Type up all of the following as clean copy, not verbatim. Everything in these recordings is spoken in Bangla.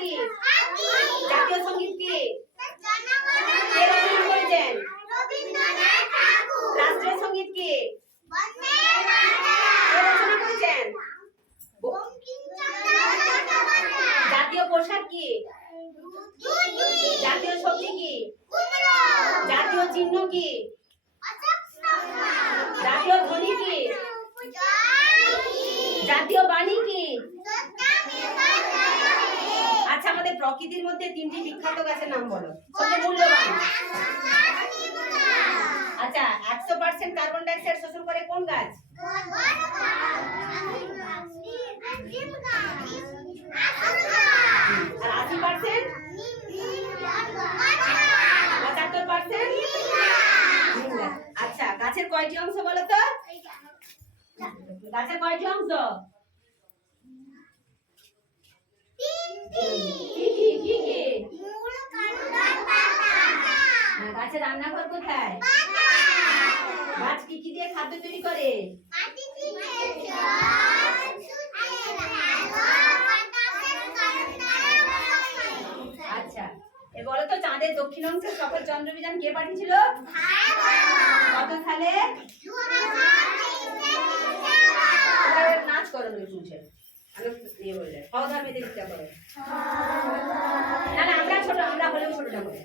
কি? জাতীয় সঙ্গীত কি? কে রচনা করেছেন? রাষ্ট্রীয় সঙ্গীত কি? কে রচনা করেছেন? জাতীয় পোশাক কি? জাতীয় সবজি কি? জাতীয় চিহ্ন কি? জাতীয় ধ্বনি কি? জাতীয় বাণী কি? আচ্ছা, আমাদের প্রকৃতির মধ্যে তিনটি বিখ্যাত গাছের নাম বলো, সবচেয়ে মূল্যবান। আচ্ছা, 100% কার্বন ডাই অক্সাইড শোষণ করে কোন গাছ? আর 80%? 75%? আচ্ছা, গাছের কয়টি অংশ বলো তো? গাছের কয়টি অংশ? গাছের রান্নাঘর কোথায়? গাছ কি কি দিয়ে খাদ্য তৈরি করে? আচ্ছা, এ বলো তো, চাঁদের দক্ষিণ অংশে সফল চন্দ্রবিধান কে পাঠিয়েছিল? কত সালে? নাচ করো তুমি শুনছে, আমি বলে সহধর্মীদের চিন্তা করো। না না, আমরা ছোট, আমরা হলেও ছোটটা করে।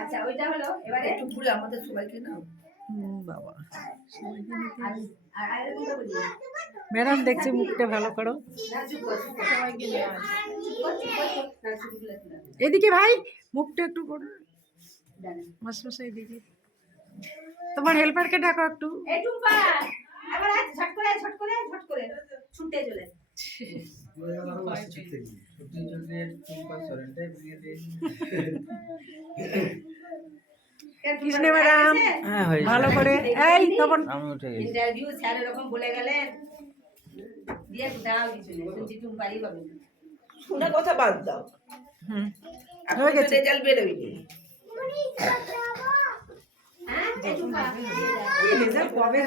আচ্ছা, ওইটা হলো। এবারে একটু ঘুরে আমাদের সবাইকে নাও। বাবা, ম্যাডাম দেখছি মুখটা ভালো করো। এদিকে ভাই, মুখটা একটু করো। মাসমশাই এদিকে। তোমার হেল্পারকে ডাকো একটু। ছুটে চলে কৃষ্ণ ম্যাডাম ভালো করে। এই তখন ইন্টারভিউ স্যার এরকম বলে গেলেন, দিয়ে দাও কিছু নেই, শুনছি তুমি পারি পাবে না। শোনা কথা বাদ দাও। এখন রেজাল্ট বেরোয়নি। হ্যাঁ, রেজাল্ট কবে